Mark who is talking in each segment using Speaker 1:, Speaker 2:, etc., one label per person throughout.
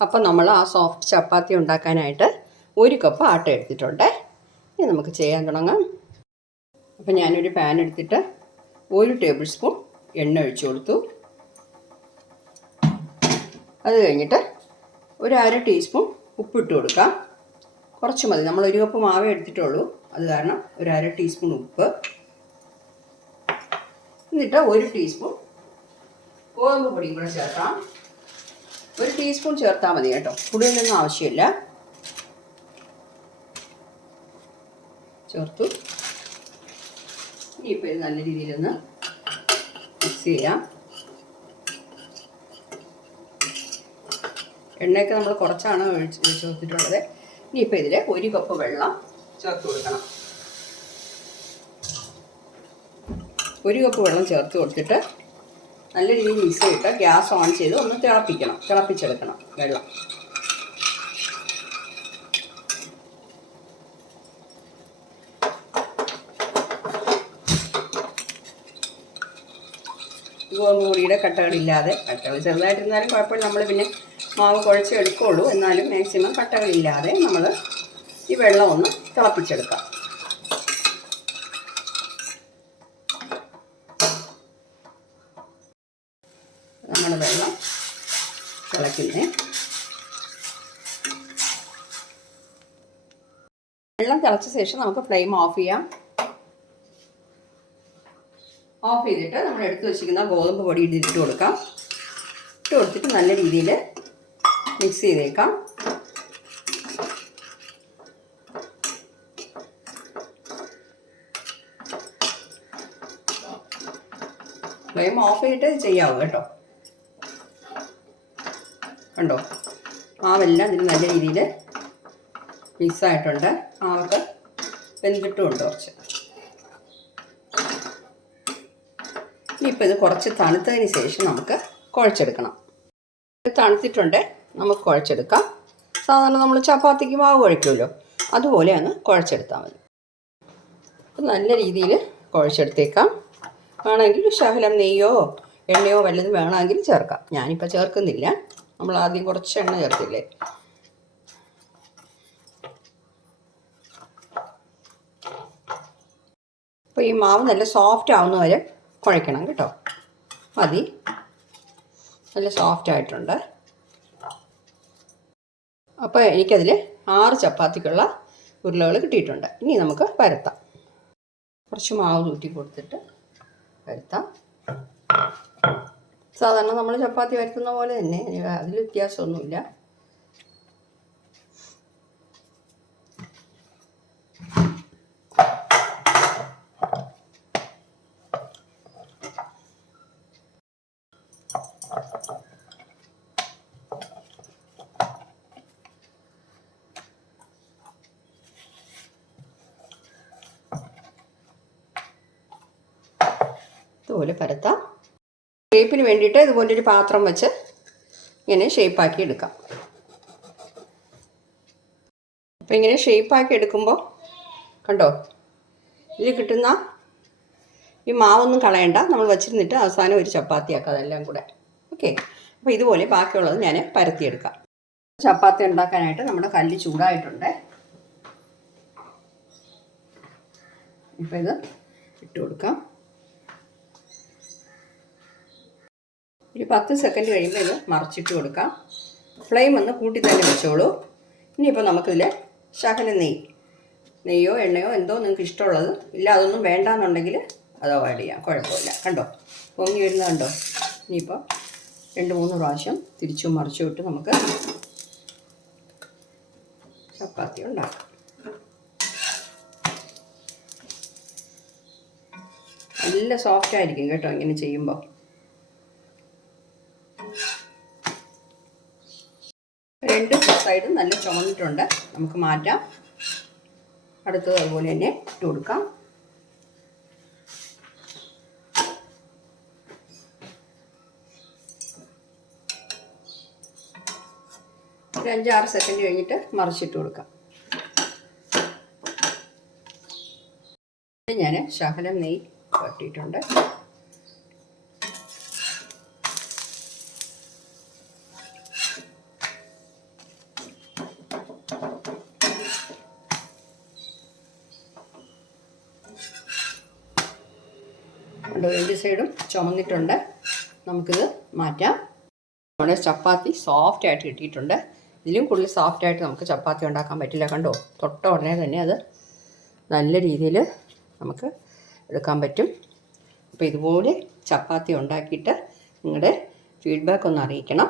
Speaker 1: അപ്പം നമ്മൾ ആ സോഫ്റ്റ് ചപ്പാത്തി ഉണ്ടാക്കാനായിട്ട് ഒരു കപ്പ് ആട്ട എടുത്തിട്ടുണ്ട്. ഇനി നമുക്ക് ചെയ്യാൻ തുടങ്ങാം. അപ്പം ഞാനൊരു പാൻ എടുത്തിട്ട് ഒരു ടേബിൾ സ്പൂൺ എണ്ണ ഒഴിച്ചു കൊടുത്തു. അത് കഴിഞ്ഞിട്ട് ഒരു അര ടീസ്പൂൺ ഉപ്പിട്ട് കൊടുക്കാം. കുറച്ച് മതി. നമ്മൾ ഒരു കപ്പ് മാവേ എടുത്തിട്ടുള്ളൂ. അത് കാരണം ഒരു അര ടീസ്പൂൺ ഉപ്പ്. എന്നിട്ട് ഒരു ടീസ്പൂൺ ഗോതമ്പ് പൊടിയും കൂടെ ചേർക്കാം. ഒരു ടീസ്പൂൺ ചേർത്താൽ മതി കേട്ടോ. കൂടുതലൊന്നും ആവശ്യമില്ല. ചേർത്തു. ഇനിയിപ്പോൾ ഇത് നല്ല രീതിയിലൊന്ന് മിക്സ് ചെയ്യാം. എണ്ണയൊക്കെ നമ്മൾ കുറച്ചാണ് ചേർത്തിട്ടുള്ളത് ഇനിയിപ്പോൾ ഇതിൽ ഒരു കപ്പ് വെള്ളം ചേർത്ത് കൊടുക്കണം. ഒരു കപ്പ് വെള്ളം ചേർത്ത് കൊടുത്തിട്ട് നല്ല രീതിയിൽ മിക്സ് ചെയ്തിട്ട് ഗ്യാസ് ഓൺ ചെയ്ത് ഒന്ന് തിളപ്പിക്കണം. തിളപ്പിച്ചെടുക്കണം. വെള്ളം. ഗോതമ്പ് കട്ടകളില്ലാതെ കട്ടകൾ ചെറുതായിട്ടിരുന്നാലും കുഴപ്പമില്ല. നമ്മൾ പിന്നെ മാവ് കുഴച്ച് എടുക്കുള്ളൂ എന്നാലും മാക്സിമം കട്ടകളില്ലാതെ നമ്മൾ ഈ വെള്ളം ഒന്ന് തിളപ്പിച്ചെടുക്കാം നമ്മുടെ വെള്ളം തിളയ്ക്കുന്നേ വെള്ളം തിളച്ച ശേഷം നമുക്ക് ഫ്ലെയിം ഓഫ് ചെയ്യാം. ഓഫ് ചെയ്തിട്ട് നമ്മൾ എടുത്തു വെച്ചിരിക്കുന്ന ഗോതമ്പ് പൊടി ഇട്ട് കൊടുക്കാം. ഇട്ട് കൊടുത്തിട്ട് നല്ല രീതിയിൽ മിക്സ് ചെയ്തേക്കാം. ഫ്ലെയിം ഓഫ് ചെയ്തിട്ട് ചെയ്യാവൂ കേട്ടോ. കണ്ടോ? മാവെല്ലാം ഇതിന് നല്ല രീതിയിൽ മിക്സ് ആയിട്ടുണ്ട് മാവൊക്കെ വെന്തിട്ടുമുണ്ട് കുറച്ച്. ഇനിയിപ്പോൾ ഇത് കുറച്ച് തണുത്തതിന് ശേഷം നമുക്ക് കുഴച്ചെടുക്കണം. തണുത്തിട്ടുണ്ട്. നമുക്ക് കുഴച്ചെടുക്കാം. സാധാരണ നമ്മൾ ചപ്പാത്തിക്ക് മാവ് കുഴയ്ക്കുമല്ലോ. അതുപോലെ അങ്ങ് കുഴച്ചെടുത്താൽ മതി. അപ്പം നല്ല രീതിയിൽ കുഴച്ചെടുത്തേക്കാം. വേണമെങ്കിൽ ശകലം നെയ്യോ എണ്ണയോ വല്ലതും വേണമെങ്കിൽ ചേർക്കാം. ഞാനിപ്പോൾ ചേർക്കുന്നില്ല. നമ്മൾ ആദ്യം കുറച്ച് എണ്ണ ചേർത്തില്ലേ? അപ്പോൾ ഈ മാവ് നല്ല സോഫ്റ്റ് ആവുന്ന വരെ കുഴയ്ക്കണം കേട്ടോ. മതി. നല്ല സോഫ്റ്റ് ആയിട്ടുണ്ട്. അപ്പോൾ എനിക്കതിൽ ആറ് ചപ്പാത്തിക്കുള്ള ഉരുളകൾ കിട്ടിയിട്ടുണ്ട്. ഇനി നമുക്ക് പരത്താം. കുറച്ച് മാവ് തൂറ്റി കൊടുത്തിട്ട് പരത്താം. സാധാരണ നമ്മൾ ചപ്പാത്തി വരുത്തുന്ന പോലെ തന്നെ. അതിൽ വ്യത്യാസമൊന്നുമില്ല. ഇതുപോലെ പരത്താം. ഷേപ്പിന് വേണ്ടിയിട്ട് ഇതുപോലൊരു പാത്രം വെച്ച് ഇങ്ങനെ ഷേപ്പാക്കി എടുക്കാം. അപ്പം ഇങ്ങനെ ഷേപ്പാക്കി എടുക്കുമ്പോൾ കണ്ടോ? ഇതിൽ കിട്ടുന്ന ഈ മാവൊന്നും കളയണ്ട. നമ്മൾ വെച്ചിരുന്നിട്ട് അവസാനം ഒരു ചപ്പാത്തിയാക്കാം അതെല്ലാം കൂടെ. ഓക്കെ. അപ്പോൾ ഇതുപോലെ ബാക്കിയുള്ളത് ഞാൻ പരത്തിയെടുക്കാം. ചപ്പാത്തി ഉണ്ടാക്കാനായിട്ട് നമ്മുടെ കല്ല് ചൂടായിട്ടുണ്ട്. ഇപ്പം ഇത് ഇട്ട് കൊടുക്കാം. ഒരു പത്ത് സെക്കൻഡ് കഴിയുമ്പോൾ ഇത് മറച്ചിട്ട് കൊടുക്കാം. ഫ്ലെയിം ഒന്ന് കൂട്ടി തന്നെ വെച്ചോളൂ. ഇനിയിപ്പോൾ നമുക്കിതിൽ ശകലം നെയ്യ് നെയ്യോ എണ്ണയോ എന്തോ നിങ്ങൾക്ക് ഇഷ്ടമുള്ളത്. ഇല്ല അതൊന്നും വേണ്ടാന്നുണ്ടെങ്കിൽ അത് അവോയ്ഡ് ചെയ്യാം. കുഴപ്പമില്ല. കണ്ടോ? പൊങ്ങി വരുന്നത് കണ്ടോ? ഇനിയിപ്പോൾ രണ്ട് മൂന്ന് പ്രാവശ്യം തിരിച്ചും മറിച്ചും ഇട്ട് നമുക്ക് ചപ്പാത്തി ഉണ്ടാക്കാം. നല്ല സോഫ്റ്റ് ആയിരിക്കും കേട്ടോ ഇങ്ങനെ ചെയ്യുമ്പോൾ രണ്ട് സൈഡും നല്ല ചുമന്നിട്ടുണ്ട്. നമുക്ക് മാറ്റാം. അടുത്തത് അതുപോലെ തന്നെ ഇട്ട് കൊടുക്കാം. ഒരു അഞ്ചാറ് സെക്കൻഡ് കഴിഞ്ഞിട്ട് മറിച്ചിട്ട് കൊടുക്കാം. ഞാൻ ശകലം നെയ്യ് വട്ടിയിട്ടുണ്ട് കണ്ടോ രണ്ട് സൈഡും ചുമന്നിട്ടുണ്ട്. നമുക്കിത് മാറ്റാം. നമ്മുടെ ചപ്പാത്തി സോഫ്റ്റ് ആയിട്ട് കിട്ടിയിട്ടുണ്ട്. ഇതിലും കൂടുതൽ സോഫ്റ്റ് ആയിട്ട് നമുക്ക് ചപ്പാത്തി ഉണ്ടാക്കാൻ പറ്റില്ല കണ്ടോ? തൊട്ട ഉടനെ തന്നെ അത് നല്ല രീതിയിൽ നമുക്ക് എടുക്കാൻ പറ്റും. അപ്പോൾ ഇതുപോലെ ചപ്പാത്തി ഉണ്ടാക്കിയിട്ട് നിങ്ങളുടെ ഫീഡ്ബാക്ക് ഒന്ന് അറിയിക്കണം.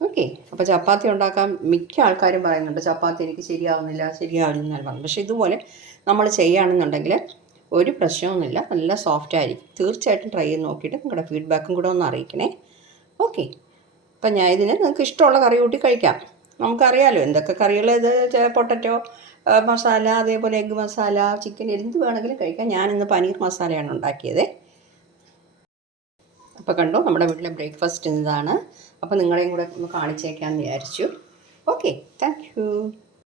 Speaker 1: ഓക്കെ അപ്പോൾ ചപ്പാത്തി ഉണ്ടാക്കാൻ മിക്ക ആൾക്കാരും പറയുന്നുണ്ട് ചപ്പാത്തി എനിക്ക് ശരിയാവുന്നില്ല ശരിയാവില്ല എന്ന് പറഞ്ഞു പക്ഷേ ഇതുപോലെ നമ്മൾ ചെയ്യുകയാണെന്നുണ്ടെങ്കിൽ ഒരു പ്രശ്നവുമില്ല. നല്ല സോഫ്റ്റ് ആയിരിക്കും. തീർച്ചയായിട്ടും ട്രൈ ചെയ്ത് നോക്കിയിട്ട് നിങ്ങളുടെ ഫീഡ്ബാക്കും കൂടെ ഒന്ന് അറിയിക്കണേ. ഓക്കെ അപ്പം ഞാൻ ഇതിന് നിങ്ങൾക്ക് ഇഷ്ടമുള്ള കറി കൂട്ടി കഴിക്കാം. നമുക്കറിയാലോ എന്തൊക്കെ കറികൾ ഇത് പൊട്ടറ്റോ മസാല അതേപോലെ എഗ്ഗ് മസാല ചിക്കൻ എന്ത് വേണമെങ്കിലും കഴിക്കാം. ഞാനിന്ന് പനീർ മസാലയാണ് ഉണ്ടാക്കിയത്. അപ്പോൾ കണ്ടോ നമ്മുടെ വീട്ടിലെ ബ്രേക്ക്ഫാസ്റ്റ് ഇതാണ്. അപ്പോൾ നിങ്ങളെയും കൂടെ ഒന്ന് കാണിച്ചേക്കാമെന്ന് വിചാരിച്ചു. Okay thank